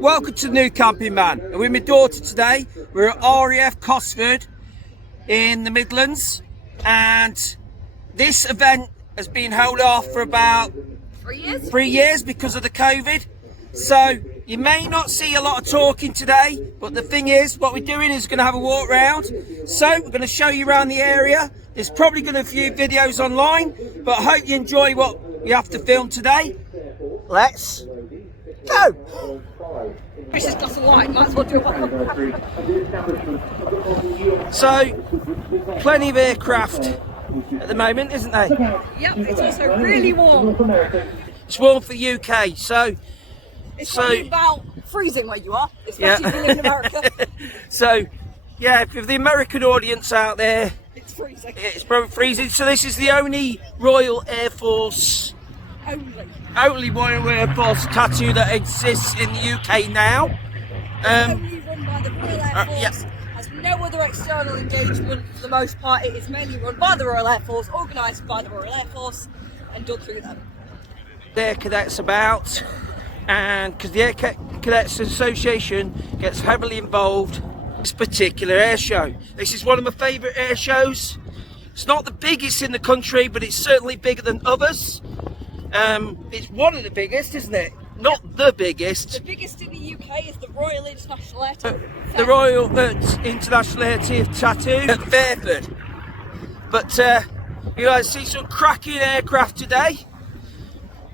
Welcome to the New Camping Man. And with my daughter today, we're at RAF Cosford in the Midlands, and this event has been held off for about 3 years because of the COVID. So you may not see a lot of talking today, but the thing is, what we're doing is going to have a walk round. So we're going to show you around the area. There's probably going to be a few videos online, but I hope you enjoy what we have to film today. Let's go. This is glass of wine, might as well do it. So, plenty of aircraft at the moment, isn't there? Yep, it's also really warm. It's warm for the UK, so... It's probably about freezing where you are, especially if you live in America. So, yeah, for the American audience out there... It's freezing. It's probably freezing. So this is the only Royal Air Force... Only Royal Air Force tattoo that exists in the UK now. Only run by the Royal Air Force. Yes. Has no other external engagement for the most part. It is mainly run by the Royal Air Force, organised by the Royal Air Force, and done through them. Air Cadets about, and because the Air Cadets Association gets heavily involved in this particular air show. This is one of my favourite air shows. It's not the biggest in the country, but it's certainly bigger than others. It's one of the biggest, isn't it? Not the biggest. The biggest in the UK is the Royal International Air Tattoo. The Royal International Air Tattoo at Fairford. But you guys see some cracking aircraft today.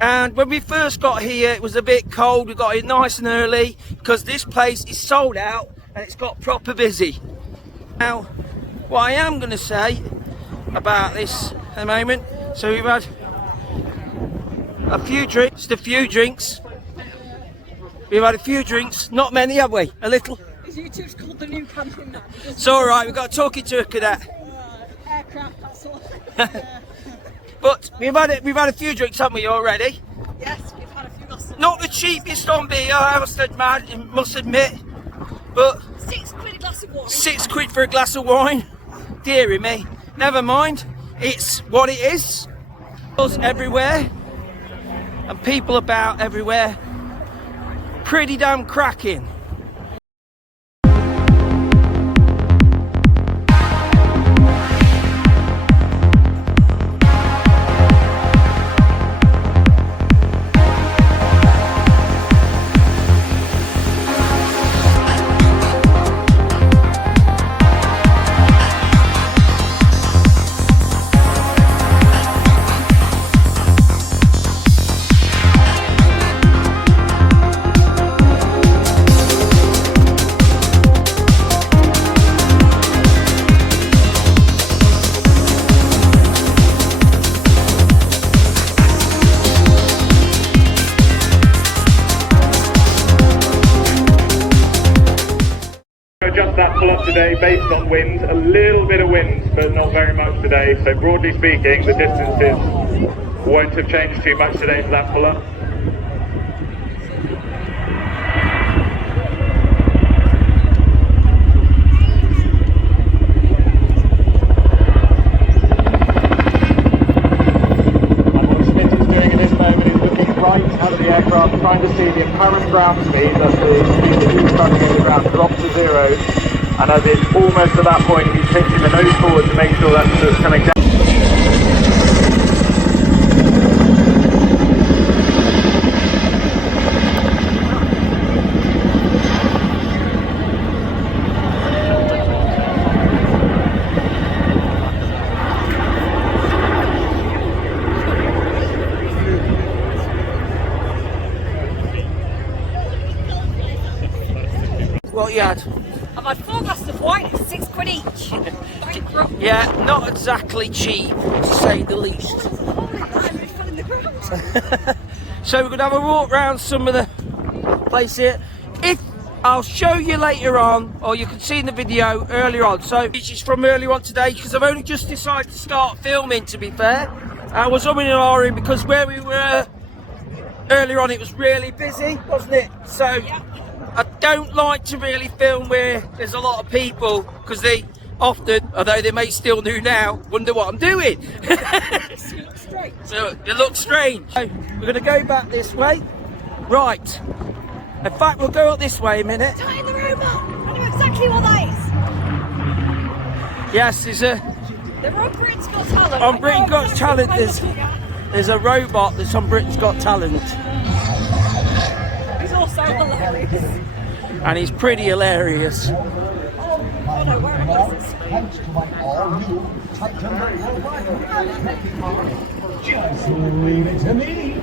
And when we first got here, it was a bit cold. We got here nice and early because this place is sold out and it's got proper busy. Now, what I am going to say about this at the moment, so we've had a few drinks. We've had a few drinks, not many, have we? A little. His YouTube's called the New Camping Man. It's all right. We've got talking to a cadet. Aircraft, that's all. But we've had a few drinks, haven't we, already? Yes, we've had a few glasses. Not the cheapest on beer, I must admit. But £6 a glass of wine. £6 for a glass of wine. Deary me. Never mind. It's what it is. Us everywhere. And people about everywhere. Pretty damn cracking. Just that pull up today based on wind, a little bit of wind, but not very much today. So broadly speaking, the distances won't have changed too much today for that pull up. And what Schmidt is doing at this moment is looking right at the aircraft, trying to see the apparent ground speed, that's the speed that he's trying to get the ground, drop to 0. And as it's almost at that point, he's pitching the nose forward to make sure that's just coming down. What you had? I've had 4 glasses of wine, it's £6 each. Yeah, not exactly cheap, to say the least. So we're going to have a walk around some of the place here. I'll show you later on, or you can see in the video earlier on. So this is from earlier on today, because I've only just decided to start filming, to be fair. I was umming and ahhing because where we were earlier on, it was really busy, wasn't it? So I don't like to really film where there's a lot of people, because they often, although they may still do now, wonder what I'm doing. So it looks strange. So we're going to go back this way. Right. In fact, we'll go up this way a minute. Tighten the robot! I know exactly what that is. Yes, They're on Britain's Got Talent. on Britain's Got Talent. There's a robot that's on Britain's Got Talent. He's also hilarious. And he's pretty hilarious. Oh no, where are my glasses? Just leave it to me.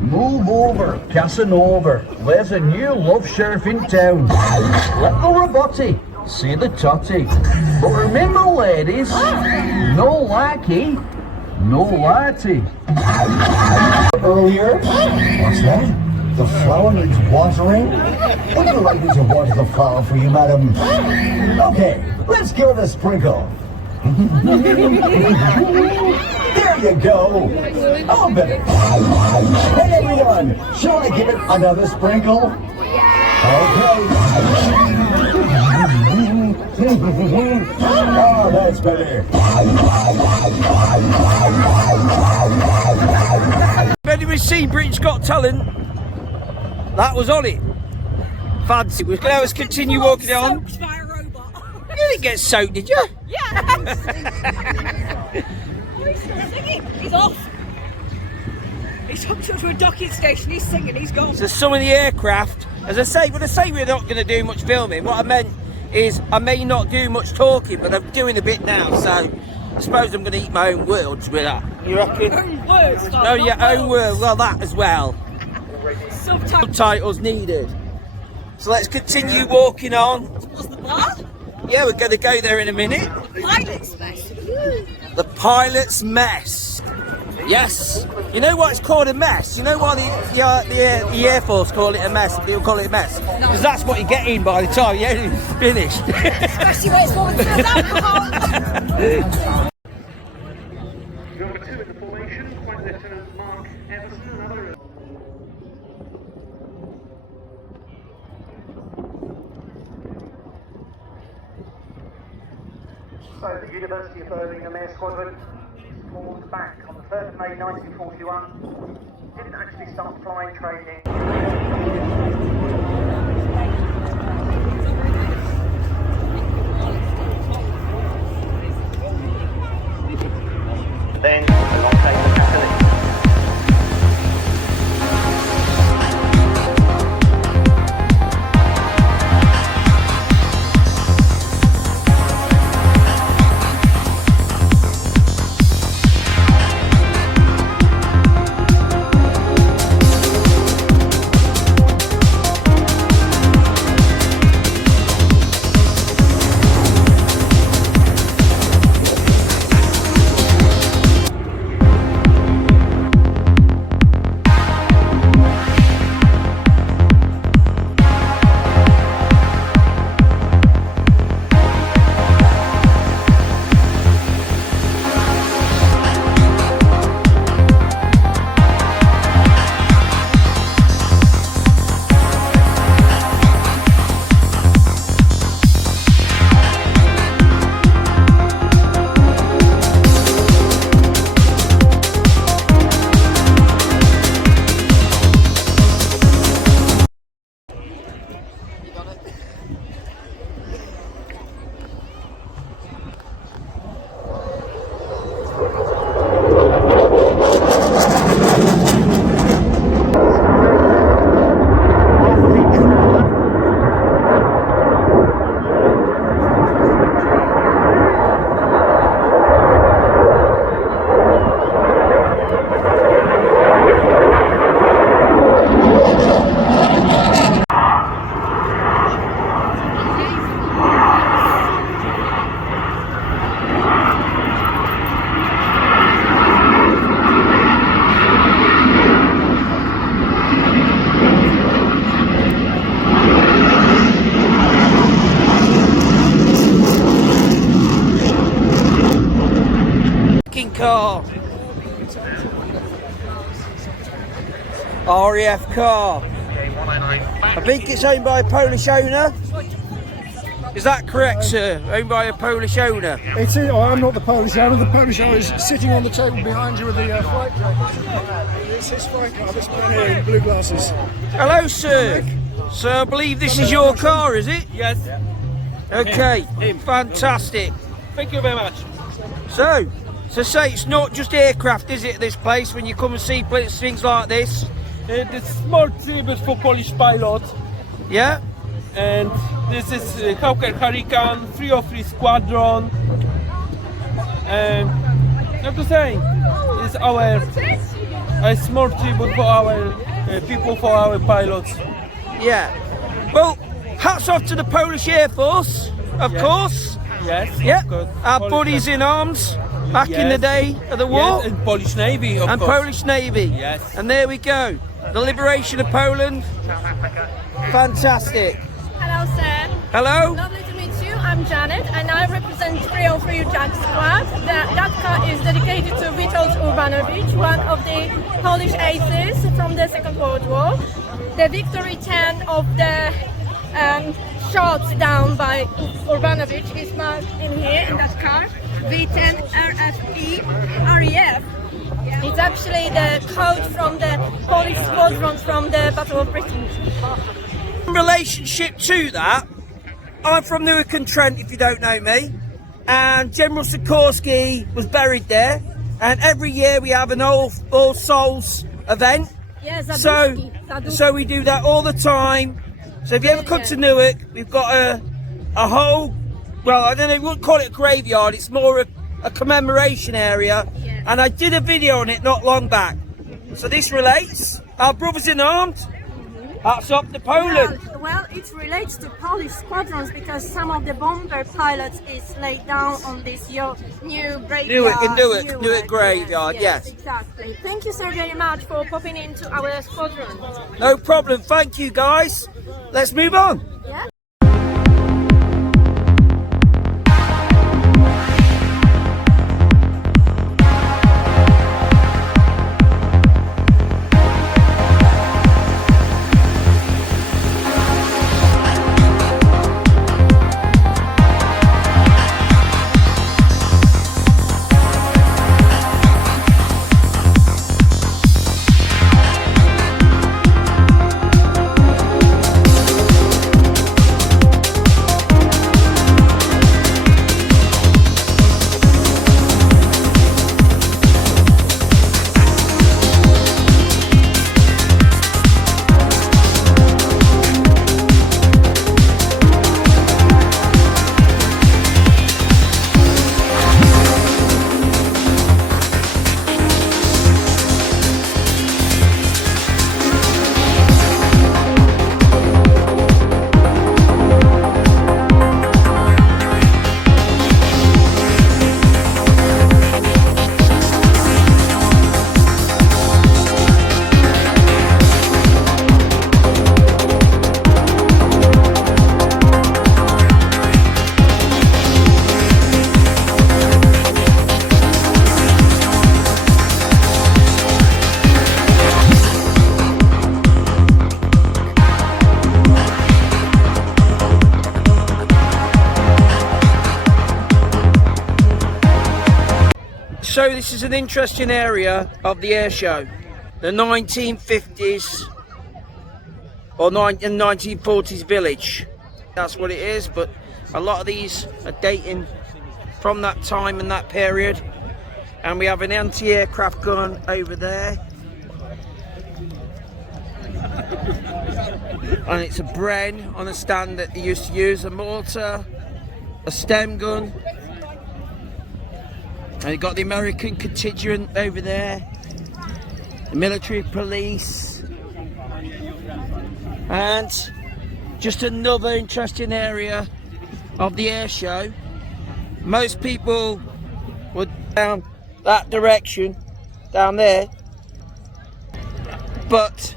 Move over, Casanova. There's a new love sheriff in town. Let the robotti see the totty. But remember, ladies, no lackey, no latte. Earlier, what's that? The flower needs watering? Would you like me to water the flower for you, madam? Okay, let's give it a sprinkle. There you go. Oh, better. Hey, everyone, shall I give it another sprinkle? Okay. Oh, that's better. If anyone's seen Britain's Got Talent, that was on it. Fancy. We're going to continue walking on. Soaked by a robot. You didn't get soaked, did you? Yes! He's still singing. He's off. He's hooked up to a docking station. He's singing. He's gone. So some of the aircraft, as I say, when I say we're not going to do much filming, what I meant is I may not do much talking, but I'm doing a bit now, so I suppose I'm going to eat my own words with that. You reckon? Own words. Oh, your own words. Well, that as well. Subtitles needed. So let's continue walking on. What's the bar? Yeah, we're going to go there in a minute. Pilot's mess. The pilot's mess. Yes. You know why it's called a mess? You know why the Air Force call it a mess? People call it a mess because that's what you get in by the time you're finished. Especially when it's full of alcohol. Number 2 in the formation, Flight Lieutenant Mark Everson, another. So the University of Birmingham Air Squadron formed back on the 3rd of May 1941. Didn't actually start flying training. Then on take the facility. Car. RAF car. I think it's owned by a Polish owner. Is that correct, sir? Owned by a Polish owner? It's I'm not the Polish owner. The Polish owner is sitting on the table behind you with the flight jacket. This is Frank, this man here in blue glasses. Hello, sir. So I believe this is your car, is it? Yes. Okay, fantastic. Thank you very much. So say it's not just aircraft, is it, this place, when you come and see things like this? The small tribute for Polish pilot, Yeah? and this is Hawker Hurricane 303 Squadron. And how to say, it's our a small tribute for our people, for our pilots. Yeah. Well, hats off to the Polish Air Force, of course. Yes. Yeah, of course. our Polish buddies in arms back in the Yes. day of the war. Yes, and Polish Navy, of And course. Polish Navy. Yes. And there we go. The liberation of Poland. Fantastic. Hello, sir. Hello? Lovely to meet you. I'm Janet, and I represent 303 Jack Squad. That car is dedicated to Witold Urbanowicz, one of the Polish aces from the Second World War. The Victory 10 of the shots down by Urbanowicz is marked in here in that car. V10 RAF. It's actually the code from the Polish squadron from the Battle of Britain. In relationship to that, I'm from Newark-on-Trent, if you don't know me, and General Sikorsky was buried there, and every year we have an All Souls event. Yeah, So we do that all the time. So if you ever come to Newark, we've got a whole, well, I don't know, we wouldn't call it a graveyard, it's more a commemoration area. Yeah. And I did a video on it not long back. So this relates, our brothers in arms, hats off to Poland. Well, it relates to Polish squadrons because some of the bomber pilots is laid down on this new graveyard. Newark graveyard, yes. Exactly. Thank you so very much for popping into our squadron. No problem, thank you guys. Let's move on. Yeah. So this is an interesting area of the air show. The 1950s or 1940s village. That's what it is, but a lot of these are dating from that time and that period. And we have an anti-aircraft gun over there. And it's a Bren on a stand that they used to use, a mortar, a stem gun. And you've got the American contingent over there, the military police, and just another interesting area of the air show. Most people would down that direction, down there, but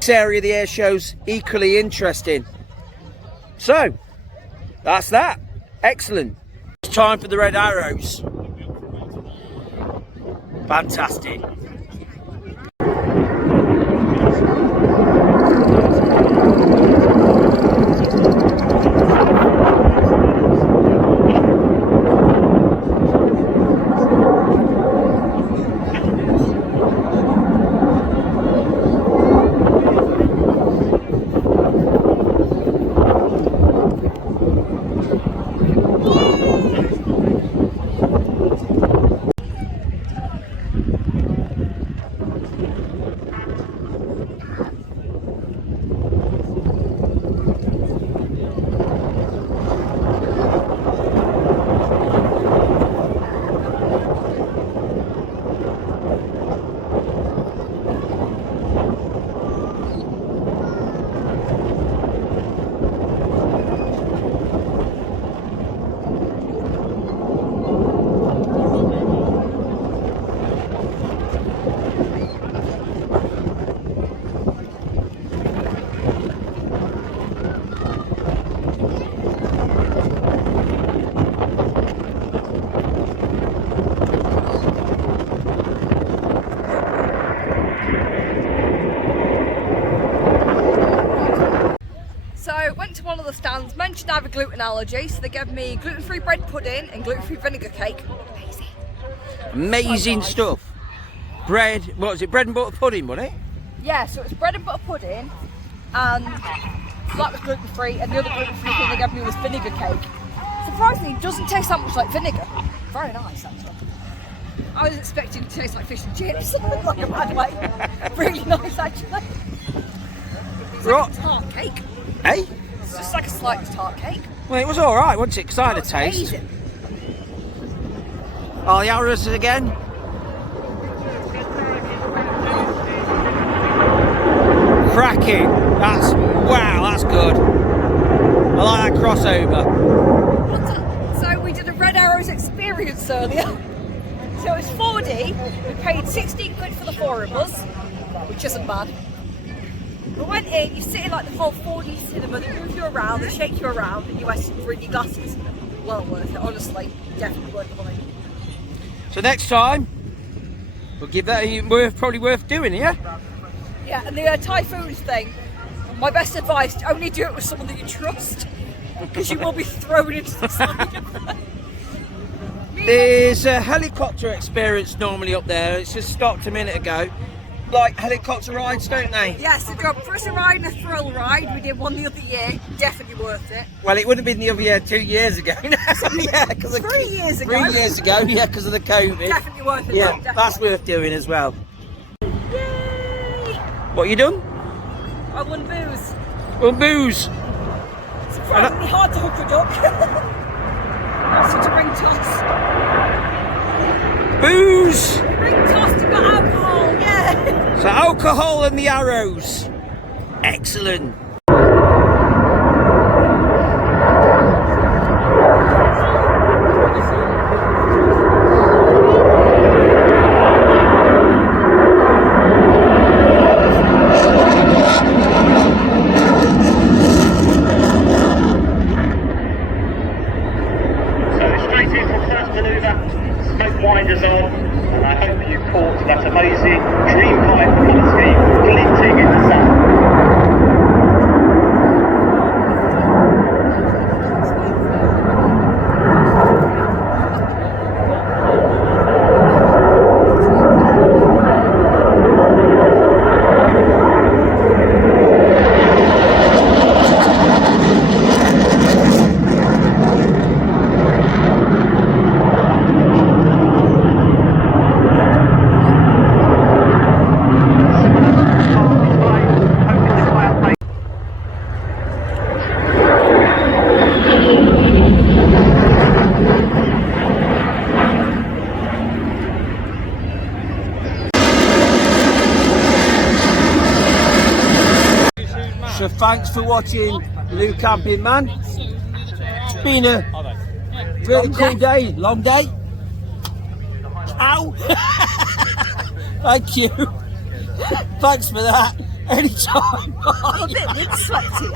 this area of the air show's equally interesting. So, that's that. Excellent. It's time for the red arrows. Fantastic. went to one of the stands, mentioned I have a gluten allergy, so they gave me gluten-free bread pudding and gluten-free vinegar cake. Amazing. Amazing So nice. stuff. Bread, what was it? Bread and butter pudding, wasn't it? Yeah, so it's bread and butter pudding, and that was gluten-free, and the other gluten-free thing they gave me was vinegar cake. Surprisingly, it doesn't taste that much like vinegar. Very nice, actually. I was expecting it to taste like fish and chips, like a bad way. Really nice, actually. It's like a tart cake. Hey? It's just like a slight tart cake. Well, it was alright, wasn't it? Because I had a It's taste. amazing. Oh, the arrows again. Cracking. Wow, that's good. I like that crossover. So we did a Red Arrows experience earlier. So it was 4D. We paid 16 quid for the 4 of us, which isn't bad. We went in, you sit in like the whole 4D cinema, they move you around, they shake you around, and you wear some 3D glasses. Well worth it, honestly. Definitely worth the money. So next time, we'll give that probably worth doing, yeah? Yeah, and the typhoon thing, my best advice, only do it with someone that you trust, because you will be thrown into the side of them. There's a helicopter experience normally up there. It's just stopped a minute ago. Like helicopter rides, don't they? Yes, they do a pressure ride and a thrill ride. We did one the other year. Definitely worth it. Well, it would have been the other year 2 years ago. Yeah, because 3 years ago. 3 years ago, yeah, because of the COVID. Definitely worth it. Yeah, definitely. that's worth doing as well. Yay! What you done? I won booze. Well, booze. Surprisingly hard to hook a duck. Such a ring toss. Booze. Ring tossed and got alcohol. Yeah. So alcohol and the arrows. Excellent. Winders on, and I hope you caught that amazing dream pipe colour scheme glinting in the sun. So thanks for watching the New Camping Man. It's been a really cool day, long day. Ow! Thank you. Thanks for that. Anytime. I'm a bit wind sweaty.